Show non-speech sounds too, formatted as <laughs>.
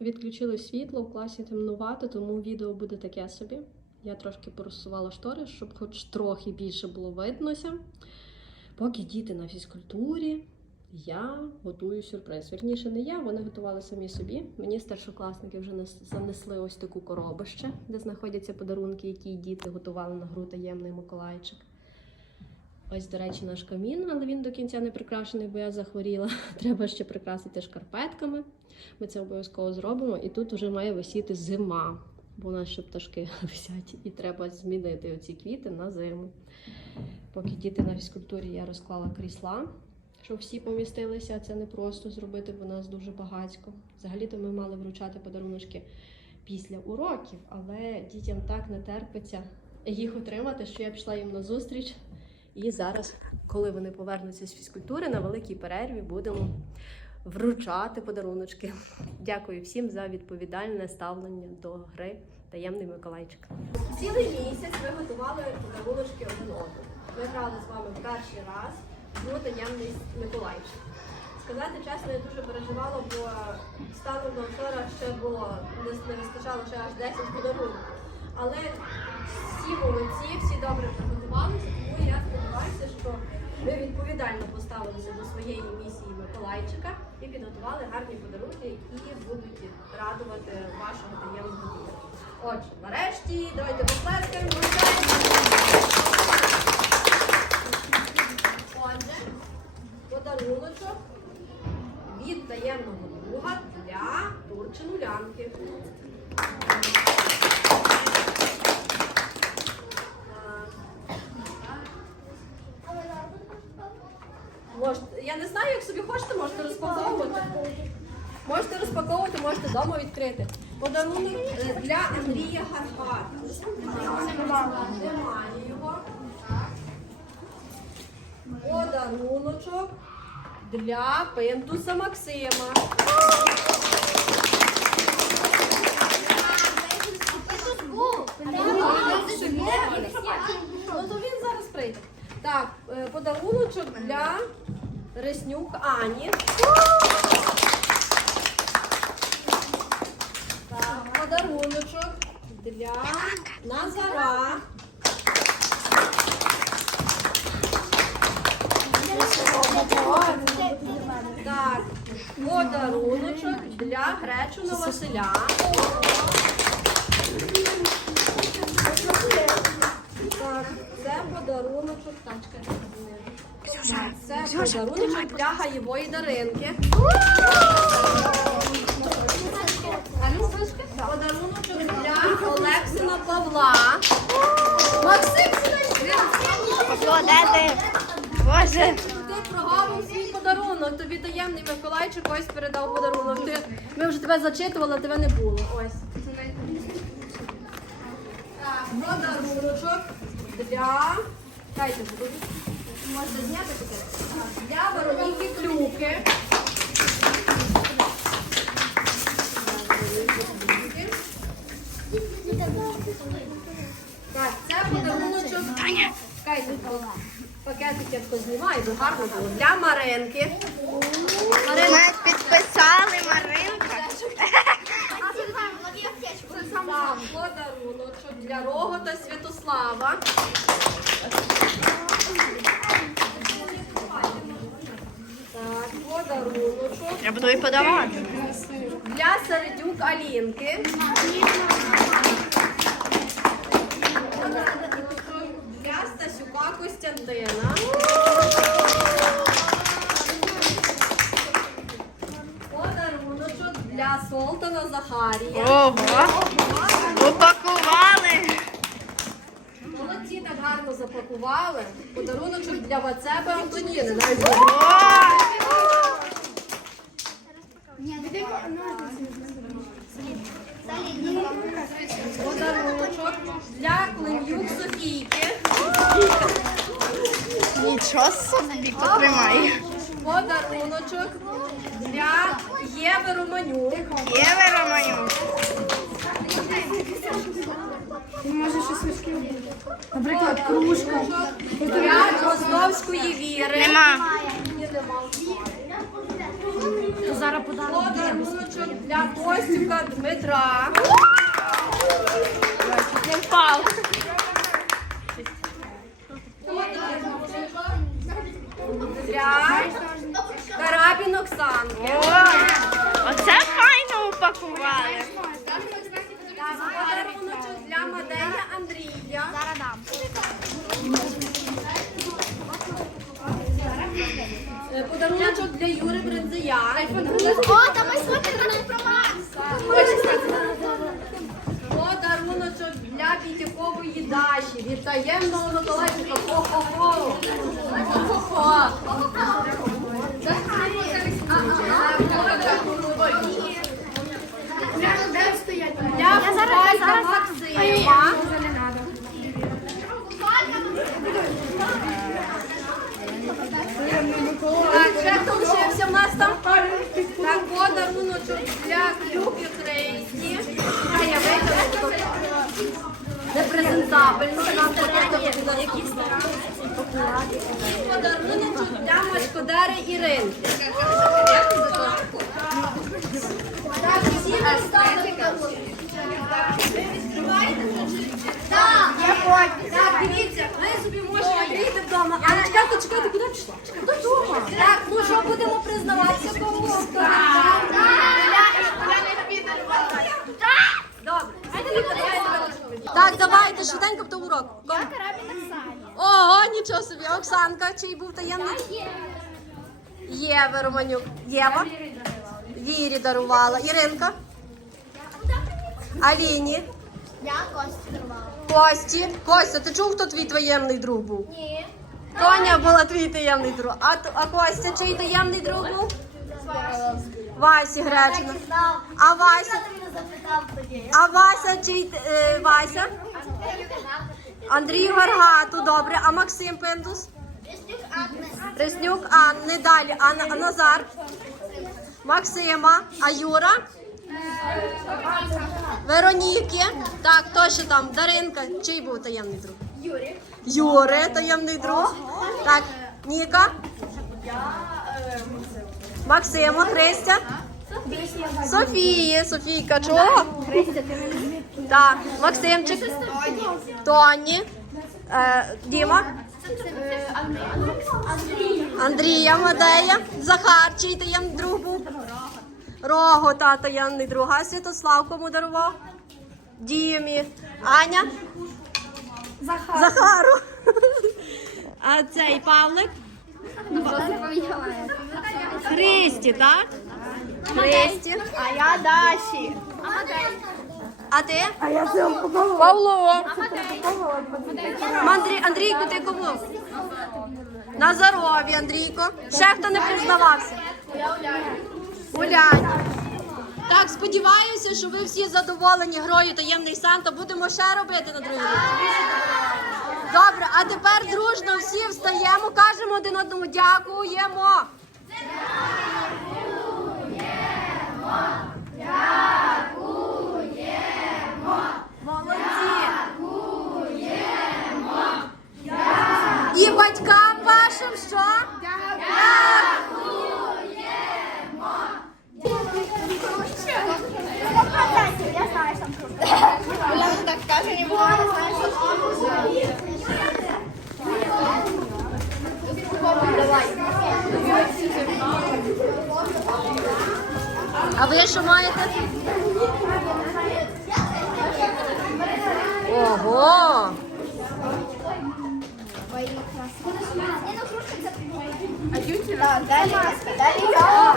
Відключили світло, в класі темнувато, тому відео буде таке собі. Я трошки порозсувала штори, щоб хоч трохи більше було виднося. Поки діти на фізкультурі, я готую сюрприз. Вірніше, не я, вони готували самі собі. Мені старшокласники вже занесли ось таку коробище, де знаходяться подарунки, які діти готували на гру таємний Миколайчик. Ось, до речі, наш камін, але він до кінця не прикрашений, бо я захворіла. <laughs> Треба ще прикрасити шкарпетками. Ми це обов'язково зробимо. І тут вже має висіти зима, бо у нас ще пташки <laughs> висять, і треба змінити оці квіти на зиму. Поки діти на фізкультурі я розклала крісла, щоб всі помістилися. Це не просто зробити, бо нас дуже багатько. Взагалі-то ми мали вручати подаруночки після уроків, але дітям так не терпиться їх отримати, що я пішла їм на зустріч. І зараз, коли вони повернуться з фізкультури, на великій перерві будемо вручати подаруночки. Дякую всім за відповідальне ставлення до гри Таємний Миколайчик. Цілий місяць ми готували подаруночки один одному. Ми грали з вами перший раз в таємний Миколайчик. Сказати чесно, я дуже переживала, бо станом до вчора ще було не вистачало ще аж 10 подарунків. Але всі молодці, всі добре приготувалися, тому я сподіваюся, що ви відповідально поставилися до своєї місії Миколайчика і підготували гарні подарунки, які будуть радувати вашого таємного дня. Отже, нарешті, давайте поплескаємо. Отже, подаруночок від таємного друга для Турчинулянки. Можете, я не знаю, як собі хочете, можете розпаковувати. Можете розпаковувати, можете відкрити. Подарунок е, для Андрія його. Подаруночок для Пентуса Максима. Так, е, подаруночок для Реснюк Ані. Так, подаруночок для Назара. Так, подаруночок для Гречуна Василя. Так, це подаруночок. Тачка. Це подаруночок для гаєвої Даринки. Подаруночок для Олексина Павла. Максим ти? Боже. Ти прогавив свій подарунок. Тобі таємний Миколайчик ось передав подарунок. Ти, ми вже тебе зачитували, а тебе не було. Ось. Так, подаруночок для. Дайте. Можете зняти таке? Для Вероніки Клюки. Я гарно було. Для Маринки. Маринка. Нас підписали Маринка. <laughs> Так, подаруночок для Рогота Святослава. Так, подаруночок Я буду і подавати. для Середюк Алінки. Для Стасюка Костянтина. Гарно запакували. Подаруночок для Вацеби Антоніни. Навіть Подаруночок для Клим'юк Софійки. Нічого собі потримай. Подаруночок для Єви Романюк. Єве Романю. Наприклад, кружка. Для Дроздовської віри. Нема. Зараз Подаруночок для Костюка Дмитра. Не впав. Для Карабін Оксанки. О, там ось вот 13 Pro Подаруночок для пітякової даші від таємного Миколаївська. Хо-хо-хо. Хо-хо-хо. Для Файка Якісь Подаруночок для Іринки. Так, всі розставили. Так, дивіться, ми собі можемо прийти вдома. А чекайте, чекайте, куди пішла? Додому. Так, ну що будемо признаватися кому? Добре. Так, давайте, швиденько до уроку. Я карабін Оксані. Ого, нічого собі. Оксанка, чий був таємний? Єва Романюк. Єва? Вірі дарувала. Іринка? Аліні. Я Костю дарувала. Кості. Костя, ти чув, хто твій таємний друг був? Ні. Тоня була твій таємний друг. А, а Костя, чий таємний друг був? Васі Гречина. А Вася? Запитав тоді. А Вася чий е, Вася? Андрій Гаргату, добре. А Максим Пиндус? Реснюк Анни, далі. А, а Назар? Максима. А Юра? Вероніки. Так, хто ще там? Даринка. Чий був таємний друг? Юрій. Юри, таємний друг. Так, Ніка. Максима, Христя. Софія, Софійка, чого? Так, Максимчик. Тоні. Е, Діма. Андрія Мадея. Захар, чий таємний друг був? Рого, та таємний друг. А Святослав кому дарував? Дімі. Аня? Захару. А цей Павлик? Христі, так? Христі. А я Даші. А ти? А я Павло. Андрій, Андрійко, ти кому? На здоров'я, Андрійко. Ще хто не признавався? Уляні. Так, сподіваюся, що ви всі задоволені грою таємний Санта. Будемо ще робити на другий. Добре, а тепер дружно всі встаємо, кажемо один одному дякуємо. Молодці! І батькам вашим що? Я А ви що маєте? Ого! Так, далі маска, далі я.